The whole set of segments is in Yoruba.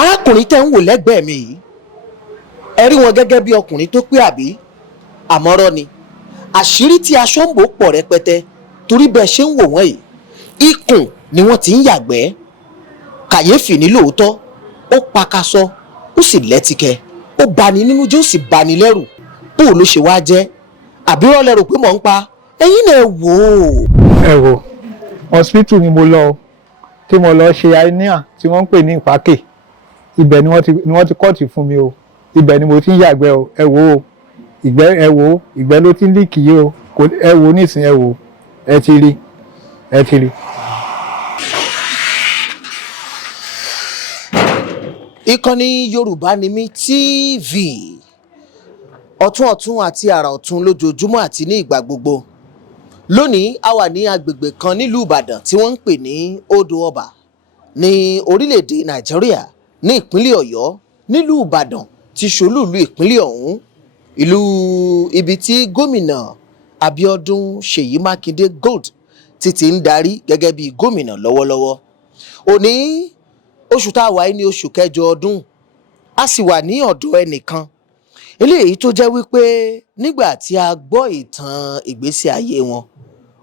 arákùnrin tẹ́ ń wò lẹ́gbẹ̀ẹ́ mi yìí ẹ rí wọn gẹ́gẹ́ bí ọkùnrin tó pé àbí àmọ́rọ́ ni àṣírí tí aṣọ ń bò pọ̀ rẹpẹtẹ torí bẹ́ẹ̀ ṣe ń wò wọ́n yìí ikùn ni wọ́n ti ń yàgbẹ́ kàyéfì ní lóòótọ́ ó pakasọ ó sì lẹ́tìkẹ́ ó bani nínú jẹ́ ó sì bani lẹ́rù bó ló ṣe wá jẹ́ àbí wọ́n lẹ́rù pé mò ń pa ẹ̀yin náà wò ó. ẹ wo hospital ni mo lọ tí mo lọ ṣe hernia tí wọ́n ń pè ní ìpákè ibẹ̀ ni wọ́n ti kọ́ọ̀tì fún mi o ibẹ̀ ni mo ti ń yàgbẹ́ o ẹ wò ó ìgbẹ́ ló ti ń líkì yìí o ẹ wò nísìn ẹ wò ẹ ti rí. Ìkànnì Yorùbá ni mí TV ọ̀tún àti àrà ọ̀tún lójoojúmọ́ àti ní ìgbà gbogbo lónìí a wà ní agbègbè kan nílùú Ìbàdàn tí wọ́n ń pè ní Odò Ọba ní orílẹ̀-èdè Nàìjíríà ní ìpínlẹ̀ Ọ̀yọ́ nílùú Ìbàdàn tí ṣolúùlú ìpínlẹ̀ ọ̀hún ìlú ibi tí gómìnà Abíọ́dún Ṣèyí Mákindé Gold ti ń darí gẹ́gẹ́ bí gómìnà lọ́wọ́lọ́wọ́ òní oṣù tá a wà ní oṣù kẹjọ ọdún a sì wà ní ọ̀dọ̀ ẹnìkan eléyìí tó jẹ́ wípé nígbà tí a gbọ́ ìtàn ìgbésí ayé wọn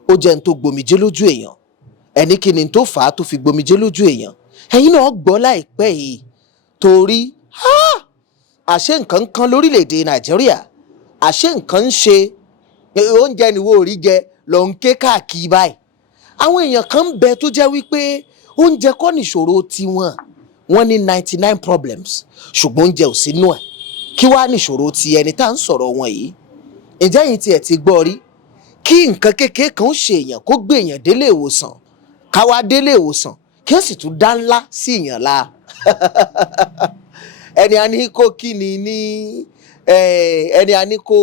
ó jẹ́ n tó gbomijé lójú èèyàn ẹni kí ni tó fà á tó fi gbomijé lójú èèyàn ẹ̀yin náà gbọ́ láìpẹ́ yìí torí àṣé nǹkan kan lórílẹ̀‐èdè Nàìjíríà àṣé nǹkan ń ṣe oúnjẹ nìwọ ò rí jẹ lọ ń ké káàkiri báyìí àwọn èèyàn kan ń bẹ tó jẹ́ wípé oúnjẹ kọ́ nìṣòro tiwọn wọ́n ní 99 problems ṣùgbọ́n oúnjẹ ò sínú ẹ̀ kí wàá nìṣòro ti ẹni tá à ń sọ̀rọ̀ wọn yìí ǹjẹ́ yìí tiẹ̀ ti gbọ́ rí kí nǹkan kékeré kan ó ṣe èèyàn kó gbé èèyàn délé ìwòsàn káwá délé ìwòsàn kí ó sì tún dá ńlá sí èèyàn la ẹni a ní kó kí ni ní ẹni a ní kó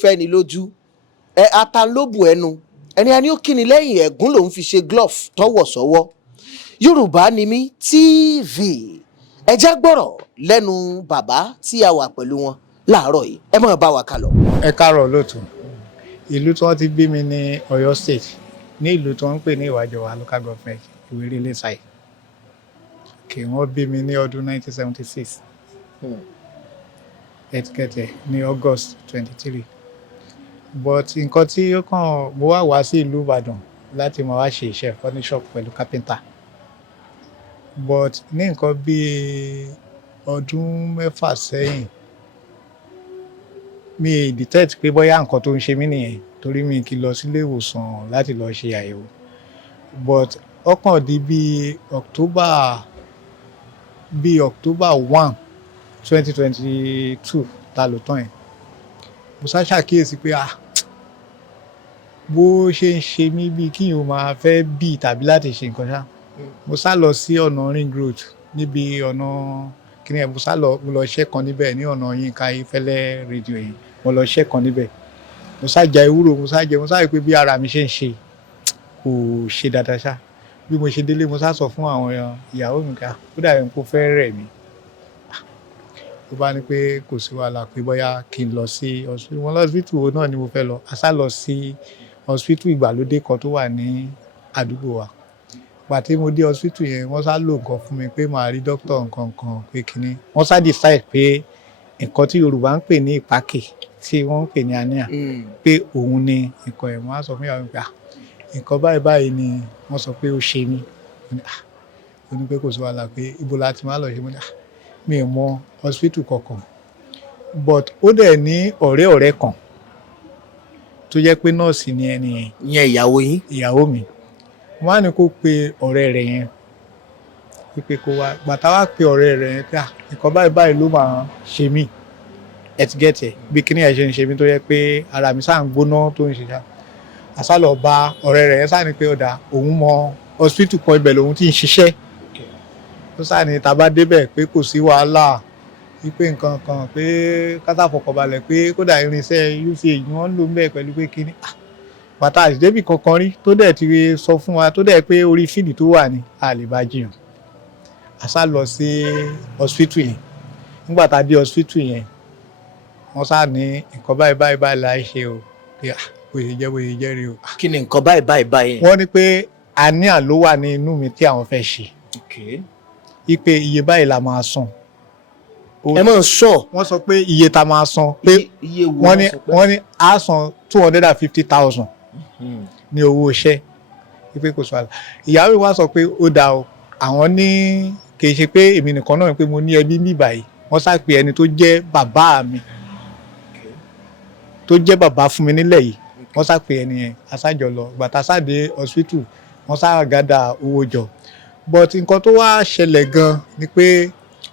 fẹ́ni lójú ata ló bù ẹnu ẹni a ní ó kí ni lẹ́yìn ẹ̀gún lòún fi ṣe glove tọwọ́ sọ́wọ́ Yorùbá ni mí TV ẹ já gbọ́rọ̀ lẹ́nu bàbá tí a wà pẹ̀lú wọn láàárọ̀ yìí ẹ máa bá wa kálọ. ẹ káàárọ̀ lóòtọ́ ìlú tí wọ́n ti bí mi ní Ọ̀yọ́ state ní ìlú tí wọ́n ń pè ní Ìwàjọwà local government Ìwéré Lẹ́sàì kí wọ́n bí mi ní ọdún 1976 ẹ̀tíkẹ́tẹ̀ ní August 23 but nǹkan tí ó kàn mo wá sí ìlú Ìbàdàn láti máa wá ṣe iṣẹ́ furniture pẹ̀lú carpenter but ní nǹkan bíi ọdún 6 sẹ́yìn mi detect pé bóyá nǹkan tó ń ṣe mí nìyẹn torí mi kì í lọ sílé ìwòsàn láti lọ ṣe àyẹ̀wò but ọkàn di bíi October 1 2022 ta ló tán yẹn mo ṣàkíyèsí pé bó ṣe ń ṣe mí bíi kí n máa fẹ́ bí tàbí láti ṣe nǹkan ṣá mo sá lọ sí ọ̀nà ring road níbi ọ̀nà kíní ẹ̀ mo lọ ṣẹ́ kan níbẹ̀ ní ọ̀nà Yínká Ayéfẹ́lẹ́ rédíò yẹn mo lọ ṣẹ́ kan níbẹ̀ mo sá ja ewúro mo sá rí pé bí ara mi ṣe ń ṣe kò ṣe dáadáa ṣá bí mo ṣe délé mo sá sọ fún àwọn ìyàwó mi ká ó dàbí kó fẹ́ rẹ̀ mí ó bá ní pé kò sí wàhálà pé bóyá kí n lọ sí hospital wọn lọ́sibítù wo náà ni mo fẹ́ lọ a sá lọ sí hospital ìgbàlódé kan tó wà ní àdúgbò wa ìgbà tí mo dé hospital yẹn wọ́n sá lò nǹkan fún mi pé màá rí dókítà nǹkan pé kínní wọ́n sá decide pé nǹkan tí Yorùbá ń pè ní ìpákè tí wọ́n ń pè ní hernia pé òun ni nǹkan ẹ̀ wọ́n á sọ fún ìyàwó mi pé nǹkan báyìí ni wọ́n sọ pé ó ṣe mí ó ní pé kò sí wàhálà pé ibo la ti máa lọ ṣe mi ò mọ hospital kankan but ó dẹ̀ ní ọ̀rẹ́ kan tó jẹ́ pé nọ́ọ̀sì ni ẹni yẹn ìyàwó mi wọ́n á ní kó pe ọ̀rẹ́ rẹ̀ yẹn pé kó wá gbàtà wá pe ọ̀rẹ́ rẹ̀ yẹn pé nǹkan báyìí ló máa ṣe mí ẹ̀tígẹ́tì bí kíní ẹ̀ ṣe ń ṣe mí tó yẹ pé ara mi sáà ń gbóná tó ń ṣe ṣá àsálọ̀ bá ọ̀rẹ́ rẹ̀ yẹn sáà ní pé ọ̀dà òun mọ hospital kan ibẹ̀ lòun ti ń ṣiṣẹ́ tó sáà ní tá bá débẹ̀ pé kò sí wàhálà wípé nǹkan kan pé kátà fọkànbalẹ̀ pé kódà irinṣẹ́ UCH ni wọ́n ń lò ń bẹ̀ pẹ̀lú pé kíní bàtà àṣìdébì kankan rí tó dẹ̀ ti sọ fún wa tó dẹ̀ pé orí fíìdì tó wà ní a lè bá jiyàn a sá lọ sí hospital yẹn nígbà tá a dé hospital yẹn wọ́n sá ní nǹkan báyìí la ṣe o pé bóyá jẹ́ rí o. kí ni nǹkan báyìí. wọ́n ní pé hernia ló wà ní inú mi tí àwọn fẹ́ ṣe ipe iye báyìí la máa san. ẹ máa sọ. wọ́n sọ pé iye ta máa san pé wọ́n ní a san 250,000 ní owó iṣẹ́ pé kò sọ àlà. ìyàwó mi wá sọ pé ó dáa o àwọn ní kì í ṣe pé èmi nìkan náà pé mo ní ẹbí ní báyìí wọ́n sá pé ẹni tó jẹ́ bàbá mi tó jẹ́ bàbá fún mi nílẹ̀ yìí wọ́n sá pé ẹni yẹn aṣájọ lọ gbàtà sáde hospital wọ́n sá gádà owó jọ but nǹkan tó wá ṣẹlẹ̀ gan ni pé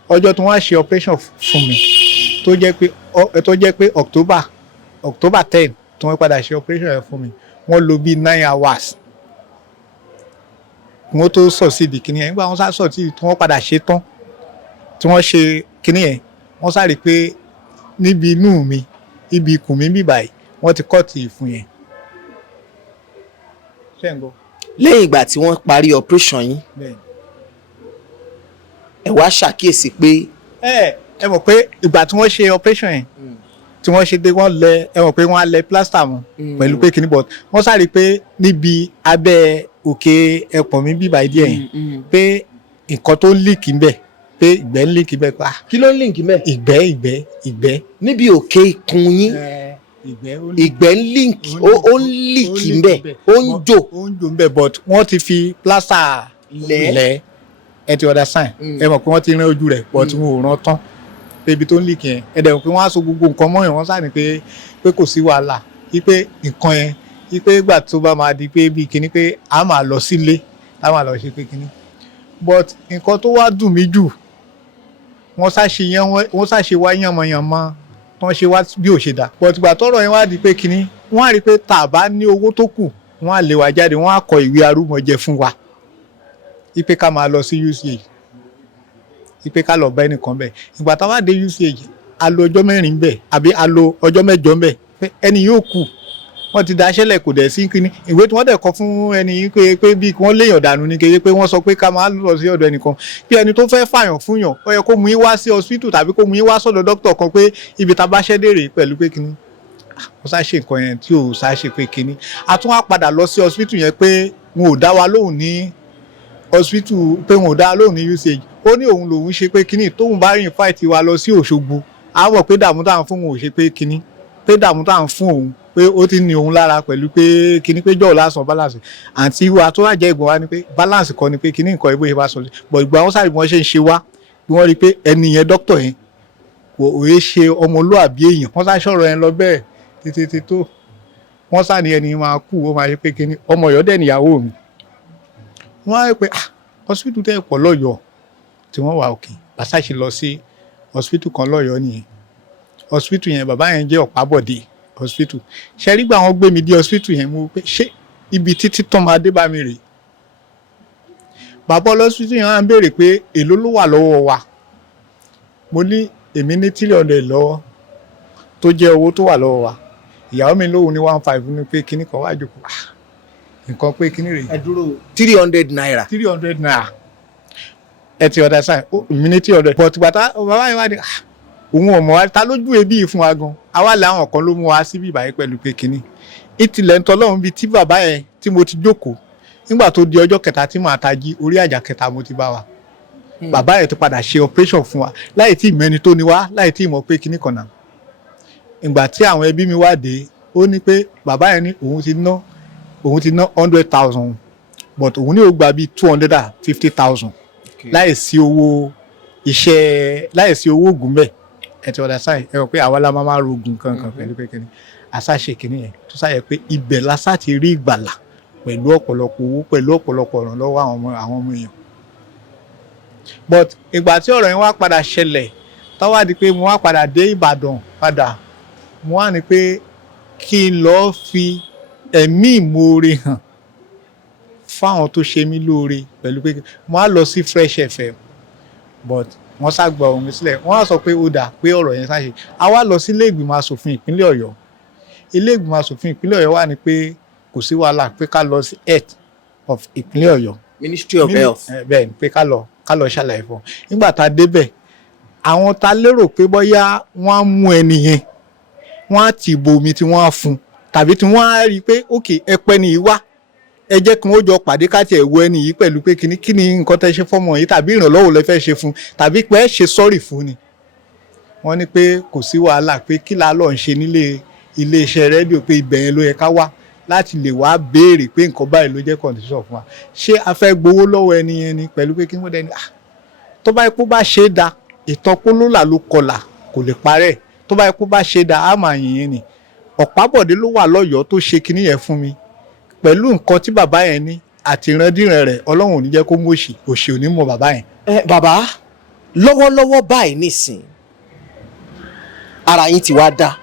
ọjọ́ tí wọ́n á ṣe operation fún mi tó jẹ́ pé October 10 tí wọ́n padà ṣe operation yẹn fún mi wọ́n lò bíi 9 hours wọ́n tó sọ sí ìdí kìnìyẹn nígbà wọ́n sá sọ tí wọ́n padà ṣe tán tí wọ́n ṣe kìnìyẹn wọ́n sáré pé níbi inú mi ibi ikùn mi bíbà yìí wọ́n ti kọ́ọ̀tì ìfun yẹn. lẹ́yìn ìgbà tí wọ́n parí operation yín ẹ wá ṣàkíyèsí pé. ẹ mọ̀ pé ìgbà tí wọ́n ṣe operation yẹn tí wọ́n ṣe dé wọ́n lẹ ẹ mọ̀ pé wọ́n á lẹ plaster mọ́ pẹ̀lú pé kìíní but wọ́n sáré pé níbi abẹ́ òkè ẹpọ̀n mi bíbá ìdí ẹ̀yìn pé nǹkan tó ń líìkì ń bẹ̀ pé ìgbẹ́ ń líìkì ń bẹ̀ pa. kí ló ń líìkì ń bẹ̀. ìgbẹ́. níbi òkè ikùn yín ìgbẹ́ ń líìkì ó ń líìkì ń bẹ̀ ó ń jò. ó ń jò ń bẹ̀ but wọ́n ti fi plaster lẹ̀ ẹ ti understand ẹ mọ̀ pé wọ́n ti rán ojú rẹ̀ but wọn ò rán tán ibi tó ń líìkì yẹn ẹ dẹ̀ mọ̀ pé wọ́n á so gbogbo nǹkan mọ́ yẹn wọ́n sáà ní pé kò sí wàhálà wípé nǹkan yẹn wípé ìgbà tó bá máa di pé bíi kíní pé a máa lọ sílé a máa lọ ṣe pé kíní but nǹkan tó wá dùn mí jù wọ́n ṣàṣe wá yànmọ̀yànmọ́ tó ń ṣe wá bí ò ṣe dà but ìgbà tọ́rọ̀ yẹn wá di pé kíní wọ́n á rí i pé tá a bá ní owó tó kù wọ́n á lé wa jáde wọ́n á kọ ìwé arúmọjẹ fún wa wípé ká máa lọ sí UCH wípé ká lọ bá ẹnìkan bẹ̀ ìgbà táwa dé UCH a lo ọjọ́ mẹ́rin bẹ̀ àbí a lo ọjọ́ mẹ́jọ bẹ̀ pé ẹni yóò kù wọ́n ti daṣẹ́lẹ̀ kò dẹ̀ sí kíní ìwé tí wọ́n dẹ̀ kọ fún ẹni yìí pé bí wọ́n léèyàn dànù ni kéye pé wọ́n sọ pé ká máa lọ sí ọ̀dọ̀ ẹnìkan bí ẹni tó fẹ́ fàyàn fún yàn ó yẹ kó mú yín wá sí hospital tàbí kó mú yín wá sọ́dọ̀ dókítà kan pé ibi tá a bá ṣẹ́ dèrè pẹ̀lú pé kíní ó sá ṣe nǹkan yẹn tí ò sá ṣe pé kíní a tún wá padà lọ sí hospital yẹn pé wọn ò dá wa lóhùn ní hospital pé wọn ò dá wa lóhùn ní UCH ó ní òun lòun ṣe pé kíní tóun bá rìn fáìtì wa lọ sí Òṣogbo a mọ̀ pé dààmú táwọn fún òun ò ṣe pé kíní pé dààmú táwọn fún òun pé ó ti ní òun lára pẹ̀lú pé kíní pé jọ̀ọ́ lásán balance àǹtí wa tó wà jẹ́ ìgbọ̀n wa ni pé balance kọ́ ni pé kíní nǹkan ìbò yẹn bá sọ bọ̀ ìgbà wọn sáré bí wọ́n ṣe ń ṣe wá bí wọ́n rí i pé ẹni yẹn dókítà yẹn kò òye ṣe ọmọlúàbí èèyàn wọ́n sá sọ̀rọ̀ yẹn lọ bẹ́ẹ̀ tètè tó wọ́n sá ní ẹni máa kú ó máa ṣe pé kíní ọmọ Ọ̀yọ́ dẹ̀ níyàwó mi wọ́n á rí pé hospital tẹ́ pọ̀ lọ́yọ̀ọ́ tí wọ́n wà òkè bàtà ṣe lọ sí hospital kan lọ́yọ̀ọ́ nìyẹn hospital yẹn bàbá yẹn jẹ́ Ọ̀pábọ̀dé hospital ṣẹ́rí gbà wọ́n gbé mi dé hospital yẹn mo pé ṣé ibi títí tán máa dé bá mi rè bàbá hospital yẹn á béèrè pé èló ló wà lọ́wọ́ wa mo ní èmi ní 300 lọ́wọ́ tó jẹ́ owó tó wà lọ́wọ́ wa ìyàwó mi lóhùn ní 15 ní pé kíní kan wá jókòó nǹkan pé kíní rè. ẹ dúró 300 naira. 300 naira ẹ ti ọ̀dà sáà èmi ní 300 but bàtà bàbá yẹn wá ní òun ọmọ wa ta lójú ebi fún wa gan àwa làwọn kan ló mú wa síbí ìbàyẹ pẹ̀lú pé kínní ìtìlẹ̀ ń tọ́lọ́run bíi tí bàbá yẹn tí mo ti jókòó nígbà tó di ọjọ́ kẹta tí màá tají orí àjà kẹta mo ti bá wa bàbá yẹn ti padà ṣe operation fún wa láì tí ìmẹ́ni tó ní wá láì tí ìmọ̀ pé kínní kan náà ìgbà tí àwọn ẹbí mi wá dé ó ní pé bàbá yẹn ní òun ti ná 100,000 but òun ní ó gba bíi 250,000 láì sí owó iṣẹ́ láì sí owó ògùn bẹ́ẹ̀ ẹ ti ọ̀dà sáì ẹ rò pé àwa la máa rogun kankan pẹ̀lú pé kíni àṣàṣe kíni yẹn tó sáyẹ pé ibẹ̀ lásà ti rí ìgbàlà pẹ̀lú ọ̀pọ̀lọpọ̀ owó pẹ̀lú ọ̀pọ̀lọpọ̀ ìrànlọ́wọ́ àwọn ọmọ èèyàn but ìgbà tí ọ̀rọ̀ yẹn wá padà ṣẹlẹ̀ táwa di pé mo wá padà dé Ìbàdàn padà mo wá ní pé kí n lọ́ọ́ fi ẹ̀mí ìmoore hàn fáwọn tó ṣe mí lóore pẹ̀lú pé mo á lọ sí Fresh FM but wọ́n ṣàgbà ohun mi sílẹ̀ wọ́n á sọ pé ó dà pé ọ̀rọ̀ yẹn ṣáṣe a wá lọ sí ilé ìgbìmọ̀ asòfin ìpínlẹ̀ Ọ̀yọ́ ilé ìgbìmọ̀ asòfin ìpínlẹ̀ Ọ̀yọ́ wà ní pé kò sí wàhálà pé ká lọ sí health of ìpínlẹ̀ Ọ̀yọ́ Ministry of Health bẹ́ẹ̀ ni pé ká lọ ṣàlàyé fún un nígbà tá a débẹ̀ àwọn ta lérò pé bóyá wọ́n á mú ẹni yẹn wọ́n á tì bo omi tí wọ́n á fún tàbí tí wọ́n á rí i pé òkè ẹpẹ ni ìwá ẹ jẹ́ kí wọ́n jọ pàdé káàtì ẹ̀wọ́ ẹni yìí pẹ̀lú pé kí ni nǹkan tẹ́ ṣe fọ́mọ yìí tàbí ìrànlọ́wọ́ lẹ fẹ́ ṣe fún tàbí pé ẹ ṣe sọ́ọ̀rì fún ni. Wọ́n ní pé kò sí wàhálà pé kí la lọ́ọ́ ń ṣe nílé iléeṣẹ́ rédíò pé ibẹ̀ yẹn ló yẹ ká wá láti lè wá béèrè pé nǹkan báyìí ló jẹ́ condition fún wa. Ṣé a fẹ́ gbowó lọ́wọ́ ẹni yẹn ni pẹ̀lú pé kí wọ́n dẹni tó bá ipò bá ṣe é da ìtàn pólólà ló kọlà kò lè parẹ́ tó bá ipò bá ṣe é da á máa yìnyín ni. Ọ̀pábọ̀dé ló wà lọ́yọ̀ọ́ tó ṣe kinní yẹn fún mi pẹ̀lú nǹkan tí bàbá yẹn ní àti ìrandíran rẹ̀ Ọlọ́run ò ní jẹ́ kó mú òṣì ò ní mọ bàbá yẹn. Bàbá lọ́wọ́lọ́wọ́ báyìí nìsín ara yín ti wá dá.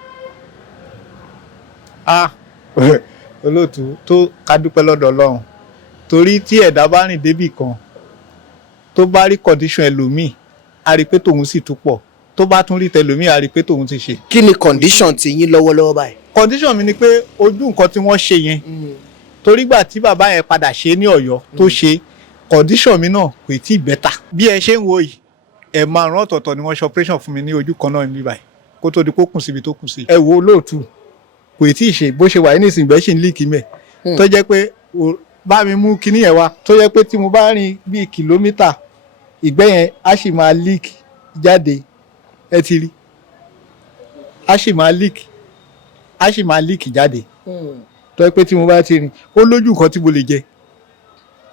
Olóòtú tó ká dúpẹ́ lọ́dọ̀ Ọlọ́run torí tí ẹ̀dá bá rìn débì kan tó bá rí condition ẹlòmíì a rí pé tòun sì tún pọ̀ tó bá tún rí tẹlòmíì a rí pé tòun ti ṣe. Kí ni condition ti yín lọ́wọ́lọ́wọ́ báyìí? Condition mi ni pé ojú nǹkan tí wọ́n ṣe yẹn torí gbà tí bàbá yẹn padà ṣe ní Ọ̀yọ́ tó ṣe condition mi náà kò tí ì bẹ́tà. Bí ẹ ṣe ń wo yìí ẹ̀ márùn-ún ọ̀tọ̀ọ̀tọ̀ ni wọ́n ṣe operation fún mi ní ojú kan náà níbí báyìí kó tó di kó kùn síbi tó kùn sí. Ẹ wo olóòtú kò tí ì ṣe bó ṣe wà ní ìsìn ìgbẹ́ ṣì ń líìkì mẹ́ tó jẹ́ pé bá mi mú kinní yẹn wá tó jẹ́ pé tí mo bá rìn bíi kìlómítà ìgbẹ́ yẹn á sì máa líìkì jáde ẹ ti rí á sì máa líìkì jáde tó jẹ́ pé tí mo bá ti rìn ó lójú nǹkan tí mo lè jẹ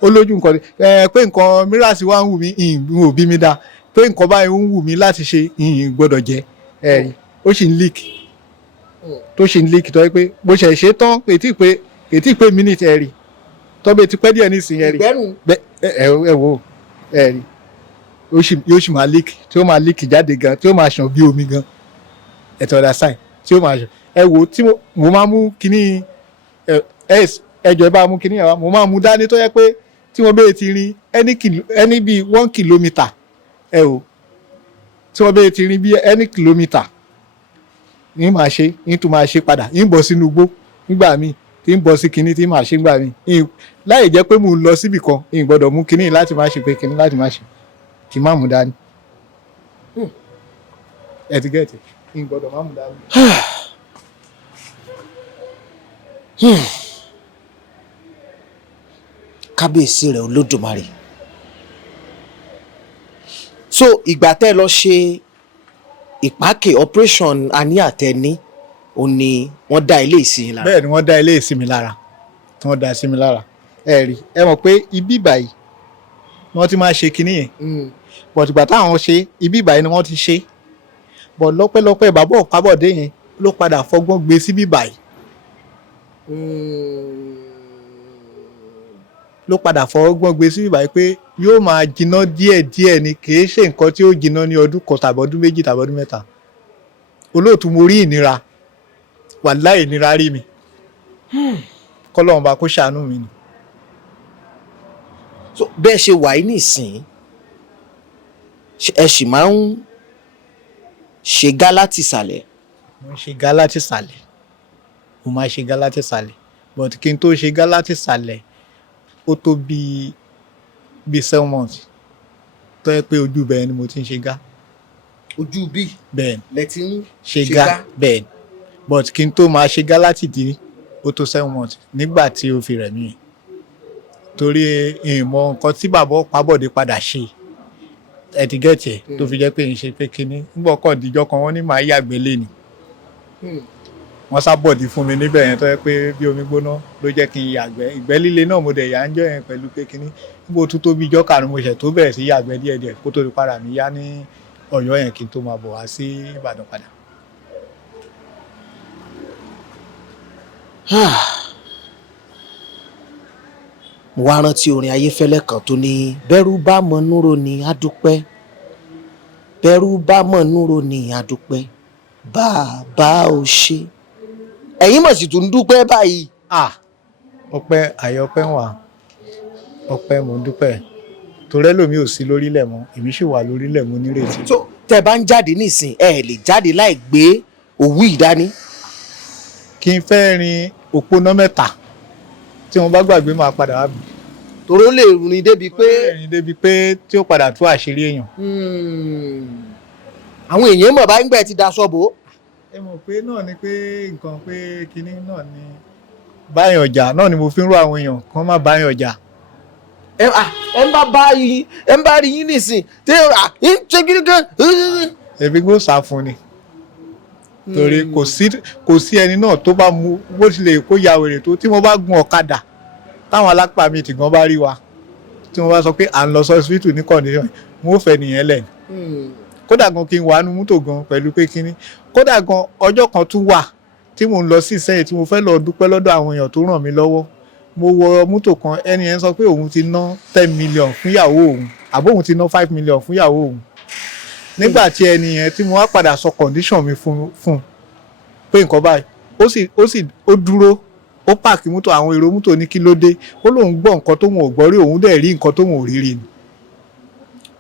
ó lójú nǹkan pé nǹkan mìíràn sì wá ń wù mí ìhìn ò bí mi dá pé nǹkan báyìí ń wù mí láti ṣe ìhìn gbọ́dọ̀ jẹ ẹ̀rí ó sì ń líìkì tó ṣe ń líìkì tó yẹ pé bó ṣe ṣe tán kètí pé mínítì ẹ rí tọ́bẹ̀ ti pẹ́ díẹ̀ nísìnyí ẹ rí ẹ wo ẹ rí yóò sì máa líìkì tí ó máa líìkì jáde gan tí ó máa ṣàn bí omi gan ẹ̀tọ́ ọ̀dà sáì tí ó máa ṣàn ẹ wo tí mo máa mú kíní ẹjọ́ ẹ bá mú kíní ẹ wá mo máa mú dání tó yẹ pé tí wọ́n bẹ́ẹ̀ ti rin ẹni bíi 1 kìlómítà ẹ o tí wọ́n bẹ́ẹ̀ ti rin bíi ẹni kìlómítà ní máa ṣe ní tún máa ṣe padà ní bọ́ sínú igbó nígbà míì tí ń bọ́ sí kinní tí máa ṣe nígbà míì láì jẹ́ pé mò ń lọ síbì kan ní gbọ́dọ̀ mú kinní láti má ṣe pé kinní láti má ṣe kí má mú dání ẹ̀tígẹ́ẹ̀tì ní gbọ́dọ̀ má mú dání. Kábíyèsí rẹ̀ Olódùmarè. So ìgbà tẹ́ lọ ṣe ìpákè operation àní-àtẹni ò ní wọ́n dá ilé ìsinmi lára. Bẹ́ẹ̀ ni wọ́n dá ilé ìsinmi lára tí wọ́n dá sí mi lára ẹ rí ẹ mọ̀ pé ibi báyìí ni wọ́n ti máa ṣe kinní yẹn but ìgbà táwọn ṣe ibi báyìí ni wọ́n ti ṣe but lọ́pẹ́lọpẹ́ bàbá Ọ̀pábọ̀dé yẹn ló padà fọgbọ́n gbé síbí báyìí ló padà fọgbọ́n gbé síbí báyìí pé yóò máa jiná díẹ̀díẹ̀ ni kì í ṣe nǹkan tí ó jiná ní ọdún kan tàbí ọdún méjì tàbí ọdún mẹ́ta. Olóòtú mo rí ìnira wàláhì ìnira rí mi kọ́lọ́run bá kó ṣàánú mi ni. So bẹ́ẹ̀ ṣe wà ní ìsìn ẹ sì máa ń ṣe gá láti ìsàlẹ̀. mo ń ṣe gá láti ìsàlẹ̀ mo máa ṣe gá láti ìsàlẹ̀ but kí n tó ṣe gá láti ìsàlẹ̀ ó tó bíi 7 months tó yẹ pé ojú bẹ́ẹ̀ ni mo ti ń ṣe gá. Ojú bí bẹ́ẹ̀ lẹ ti ń ṣe gá bẹ́ẹ̀ but kí n tó máa ṣe gá láti dín ó tó 7 months nígbà tí ó fi rẹ̀ mí torí ìmọ̀ nǹkan tí bàbá Ọ̀pábọ̀dé padà ṣe ẹ̀tígẹ́ẹ̀tì ẹ̀ tó fi jẹ́ pé ń ṣe pé kínní nígbà ọkọ̀ ìdíjọ́ kan wọ́n ní màá yàgbẹ́ lé ni wọ́n sábọ̀dì fún mi níbẹ̀ yẹn tó yẹ pé bí omi gbóná ló jẹ́ kí n yàgbẹ́ ìgbẹ́ líle náà mo dẹ̀ yà ń jọ yẹn pẹ̀lú pé kínní níbo tún tó bí ijọ́ karùn-ún mo ṣẹ̀ tó bẹ̀rẹ̀ sí yàgbẹ́ díẹ̀díẹ̀ kó tó di para mi yá ní Ọ̀yọ́ yẹn kí n tó máa bọ̀ wá sí Ìbàdàn padà. mo wá rántí orin Ayéfẹ́lẹ́ kan tó ní bẹ́rù bá mọ núró ni á dúpẹ́ bẹ́rù bá mọ núró ni á dúpẹ́ bàbá ò ṣe ẹ̀yin mọ̀ sì tún dúpẹ́ báyìí. ọpẹ́ àyọpẹ́ wà ọpẹ́ mo dúpẹ́ torí ẹlòmí ò sí lórílẹ̀ mọ́ èmi sì wà lórílẹ̀ mo nírètí. tó tẹ́ bá ń jáde nísìn ẹ lè jáde láì gbé òwú ìdání. kí n fẹ́ rin òpónà mẹ́ta tí wọ́n bá gbàgbé máa padà wá bì. torí ó lè rìn débi pé. rìn débi pé tí ó padà tú àṣírí èèyàn. àwọn èèyàn mọ̀ bá ń gbẹ ti daṣọ bò. ẹ mọ̀ pé náà ni pé nǹkan pé kinní náà ni báyàn ọjà náà ni mo fi ń rọ àwọn èèyàn kán má báyàn ọjà. ẹ ń bá rí yín nísìn tí ń ṣe gidi gan. èmi gbọ́ sá fún ni torí kò sí ẹni náà tó bá mu bó tilẹ̀ kó ya wèrè tó tí mo bá gun ọ̀kadà táwọn alápá mi tìgbọ́n bá rí wa tí mo bá sọ pé à ń lọ sọ́sibítù ní condition mo fẹ́ nìyẹn lẹ̀ ni. kódà gan kí n wà nú mọ́tò gan pẹ̀lú pé kínní kódà gan ọjọ́ kan tún wà tí mo ń lọ sí Ìsẹ́yìn tí mo fẹ́ lọ dúpẹ́ lọ́dọ̀ àwọn èèyàn tó ràn mí lọ́wọ́ mo wọ mọ́tò kan ẹni yẹn sọ pé òun ti ná 10 million fún ìyàwó òun àbó òun ti ná 5 million fún ìyàwó òun nígbà tí ẹni yẹn tí mo wá padà sọ condition mi fún pé nǹkan báyìí ó dúró ó páàkì mọ́tò àwọn èrò mọ́tò ní kí ló dé ó lóun gbọ́ nǹkan tóun ò gbọ́ rí òun dẹ̀ rí nǹkan tóun ò rí rí ni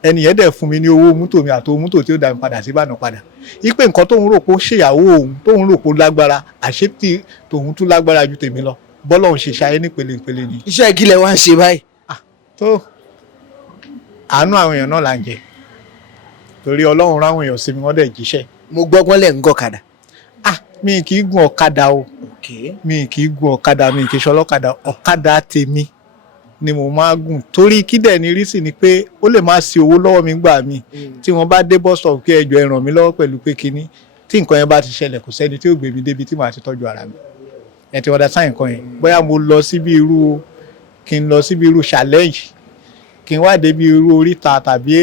ẹni yẹn dẹ̀ fún mi ní owó mọ́tò mi àti owó mọ́tò tí ó dá mi padà sí Ìbàdàn padà ipe nǹkan tóun rò pé ó ṣèyàwó òun tóun rò pé ó lágbára àṣetì tòun tún lágbára ju tèmi lọ bọ́lọ̀ ń ṣe ṣayé nípele ìpele ni. iṣẹ́ ìkìlẹ̀ wa ń ṣe báyìí. tó àánú àwọn èèyàn náà là ń jẹ torí Ọlọ́run ráwọn èèyàn sí mi wọ́n dẹ̀ jíṣẹ́. mo gbọ́ pọ́n lẹ̀ ń gọ̀kadà. mi kì í gun ọ̀kadà o mi kì í gun ọ̀kadà mi kì í ṣọlọ́kadà ọ̀kadà tèmi ni mo máa gùn torí kídẹ̀ ní rísì ni pé ó lè má sí owó lọ́wọ́ mi gbà mí tí wọ́n bá dé bus stop kí ẹjọ́ ẹ ràn mí lọ́wọ́ pẹ̀lú pé kíní tí nǹkan yẹn bá ti ṣẹlẹ̀ kò sẹ́ni tí ó gbé mi débi tí màá ti tọ́jú ara mi ẹ ti wọ́n sáyìn nǹkan yẹn bóyá mo lọ síbi irú kí n lọ síbi irú challenge kí n wá débi irú oríta tàbí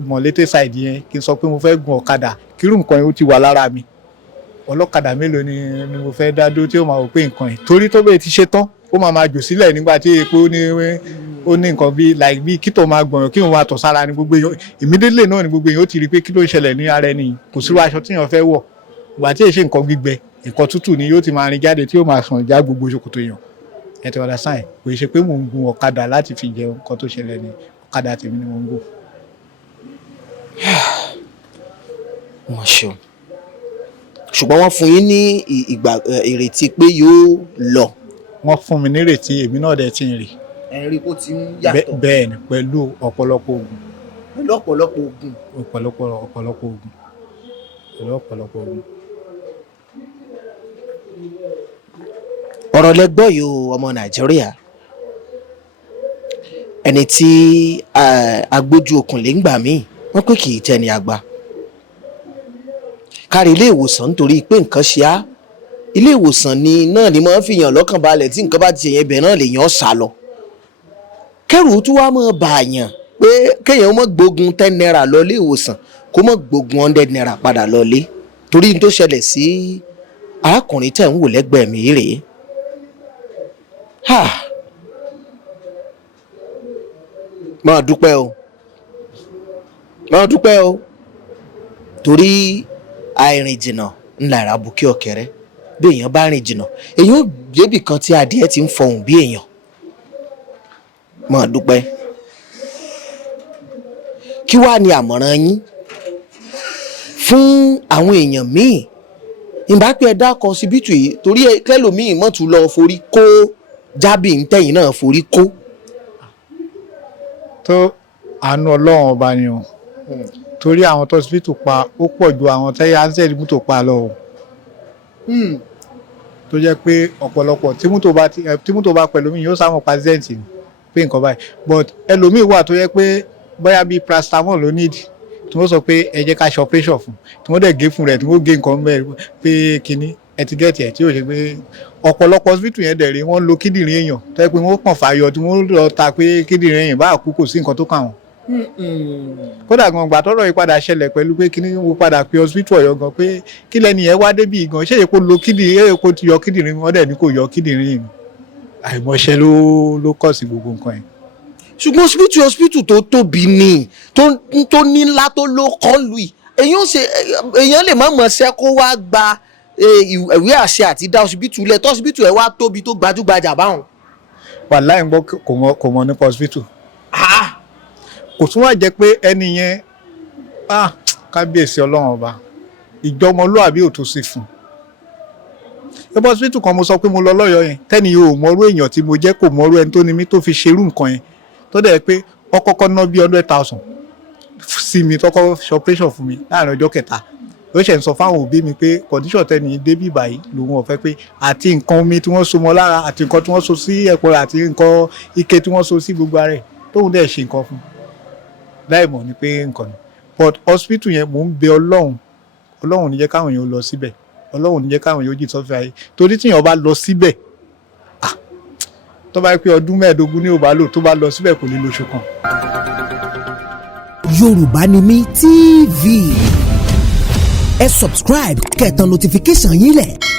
ìmọ̀lété side yẹn kí n sọ pé mo fẹ́ gun ọ̀kadà kí irú nǹkan yẹn ó ti wà lára mi ọlọ́kadà mélòó ni mo fẹ́ dá dó tí ó máa wò pé nǹkan yẹn torí tó bẹ́ẹ̀ ti ṣe tán ó máa jò sílẹ̀ nígbà tí epo ó ní nǹkan bíi kí tó máa gbọ̀nyàn kí wọ́n máa tọ̀ sára ní gbogbo èèyàn immediately náà ni gbogbo èèyàn ó ti rí i pé kí ló ń ṣẹlẹ̀ ní ara ẹni kò sí aṣọ tíyàn fẹ́ wọ̀ ìgbà tí èṣe nǹkan gbígbẹ nǹkan tútù ni yóò ti máa rin jáde tí yóò máa sàn já gbogbo ṣòkòtò èèyàn ẹ ti wọ́n sáyìn kò ṣe pé mò ń gun ọ̀kadà láti fi jẹ nǹkan tó ṣẹlẹ̀ ní ọ̀kadà tèmi ni mò ń gùn. wọ́n ṣeun ṣùgbọ́n wọ́n fún yín ní ìrètí pé yóò lọ. wọ́n fún mi nírètí èmi náà dẹ̀ ti ń rí. ẹ̀rí kó ti ń yàtọ̀. bẹ́ẹ̀ ni pẹ̀lú ọ̀pọ̀lọpọ̀ oògùn. pẹ̀lú ọ̀pọ̀lọpọ̀ oògùn. ọ̀pọ̀lọpọ̀ oògùn. pẹ̀lú ọ̀pọ̀lọpọ̀ oògùn. ọ̀rọ̀ lẹ gbọ́ yìí o ọmọ Nàìjíríà ẹni tí agbójú okùn lè ń gbà míì wọ́n pé kì í tẹni àgbà kárí ilé ìwòsàn nítorí pé nǹkan ṣe á ilé ìwòsàn ni náà ni máa ń fìyàn lọ́kàn balẹ̀ tí nǹkan bá ti ṣèyẹn ibẹ̀ náà lèèyàn sá lọ kẹrù tí wàá máa bàyàn pé kéèyàn má gbógun 10 naira lọ ilé ìwòsàn kó má gbógun 100 naira padà lọ lé torí tó ṣẹlẹ̀ sí arákùnrin tẹ̀ ń wò lẹ́gbẹ̀ẹ́ mi rèé máa dúpẹ́ o torí àìrìn jìnnà ńlá ara bukí ọ̀kẹ́rẹ́ bí èèyàn bá rìn jìnnà èèyàn ò débì kan tí adìẹ ti ń fọhùn bí èèyàn máa dúpẹ́ kí wàá ní àmọ̀ràn yín fún àwọn èèyàn míì ìbá pé ẹ dákọ ọsibítù yìí torí kẹlòmíì mọ̀tún lọ forí kó jábì ń tẹ̀yìn náà forí kó. tó àánú Ọlọ́run ọba ni o torí àwọn tó ọsibítù pa ó pọ̀ ju àwọn tẹ́yà ánsẹ́ẹ̀dì mọ́tò pa lọ o tó jẹ́ pé ọ̀pọ̀lọpọ̀ tí mọ́tò bá pẹ̀lú mi yóò sáwọn pàṣẹ́ǹtì pé nǹkan báyìí but ẹlòmíì wà tó yẹ pé bóyá bíi paracetamol ló nídìí tí wọ́n sọ pé ẹ jẹ́ ká ṣe operation fún tí wọ́n dẹ̀ gé fún rẹ̀ tí wọ́n gé nǹkan mẹ́rin pé kínní ẹtígẹ́ẹ̀tì ẹ̀ tí yóò ṣe pé ọ̀pọ̀lọpọ̀ hospital yẹn dẹ̀ rí wọ́n lo kíndìnrín èèyàn tó yẹ pé wọ́n kàn fàyọ tí wọ́n lọ ta pé kíndìnrín èèyàn bá kú kò sí nǹkan tó kàn wọ́n. kódà gan gbà tọ́rọ̀ yìí padà ṣẹlẹ̀ pẹ̀lú pé kíní wo padà pé hospital Ọ̀yọ́ gan pé kí lẹ́ni yẹn wá débi gan ṣé èkó lo kíndìnrín èkó ti yọ kíndìnrín wọ́n dẹ̀ ní kò yọ kíndìnrín àìmọ̀ṣẹ́ ló kọ̀ sí gbogbo nǹkan yẹn. ṣùgbọ́n hospital tó tóbi ni tó ní ńlá tó ló kọ́ lù yìí èèyàn lè má mọ̀ ṣẹ́ kó wá gba ìwé àṣẹ àti dá hospital lẹ̀ tó hospital ẹ̀ wá tóbi tó gbajúgbajà báwọn. wàláhì ń gbọ́ kò mọ̀ nípa hospital. kò tún wá jẹ́ pé ẹni yẹn kábíyèsí Ọlọ́run ọba ìjọmọlúàbí ò tó sí fún un. ẹbọ hospital kan mo sọ pé mo lọ lọ́yọ̀ọ́ yẹn tẹ́ni yóò mọ̀rú èèyàn tí mo jẹ́ kò mọ̀rú ẹni tó ní mí tó fi ṣerú nǹkan yẹn tó dẹ̀ pé ọkọ̀ọ̀kọ̀ ná bí 100,000 sí mi tọ́kọ́ ṣe operation fún mi láàrin ọjọ́ kẹta ló ṣe ń sọ fáwọn òbí mi pé condition tẹ́ni débì báyìí lòun ò fẹ́ pé àti nǹkan omi tí wọ́n so mọ́ lára àti nǹkan tí wọ́n so sí ẹ̀pọ̀ àti nǹkan ike tí wọ́n so sí gbogbo ara ẹ̀ tóun dẹ̀ ṣe nǹkan fún láì mọ̀ ní pé nǹkan ni but hospital yẹn mò ń bẹ ọlọ́run ní jẹ́ káwọn èèyàn lọ síbẹ̀ ọlọ́run ní jẹ́ káwọn èèyàn jì sọ́fẹ́ ayé torí tíyàn bá lọ síbẹ̀ tó bá yẹ pé ọdún 15 ní ò bá lò tó bá lọ síbẹ̀ kò ní lóṣù kan. Yorùbá ni mí TV ẹ subscribe kẹ́ tan notification yín lẹ̀